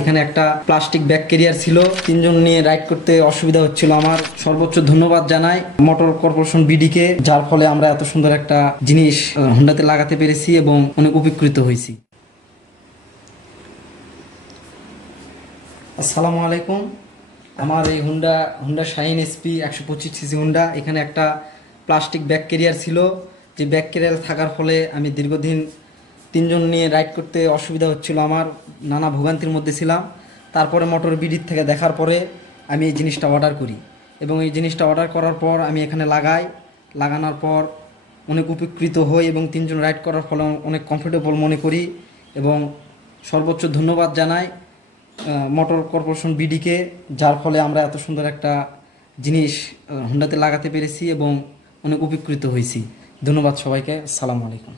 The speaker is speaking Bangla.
এখানে একটা প্লাস্টিক ব্যাগ ক্যারিয়ার ছিল, তিনজন নিয়ে রাইড করতে অসুবিধা হচ্ছিল। আমার সর্বোচ্চ ধন্যবাদ জানাই মোটর কর্পোরেশন বিডিকে, যার ফলে আমরা এত সুন্দর একটা জিনিস হোন্ডাতে লাগাতে পেরেছি এবং অনেক উপকৃত হয়েছি। আসসালামু আলাইকুম। আমার এই Honda shine SP 125 CC Honda, এখানে একটা প্লাস্টিক ব্যাগ ক্যারিয়ার ছিল। যে ব্যাগ ক্যারিয়ার থাকার ফলে আমি দীর্ঘদিন তিনজন নিয়ে রাইড করতে অসুবিধা হচ্ছিল, আমার নানা ভোগান্তির মধ্যে ছিলাম। তারপরে মোটর বিডির থেকে দেখার পরে আমি এই জিনিসটা অর্ডার করি এবং এই জিনিসটা অর্ডার করার পর আমি এখানে লাগানোর পর অনেক উপকৃত হই এবং তিনজন রাইড করার ফলে অনেক কমফোর্টেবল মনে করি এবং সর্বোচ্চ ধন্যবাদ জানাই মোটর কর্পোরেশন বিডিকে, যার ফলে আমরা এত সুন্দর একটা জিনিস হোন্ডাতে লাগাতে পেরেছি এবং অনেক উপকৃত হয়েছি। ধন্যবাদ সবাইকে। আসসালামু আলাইকুম।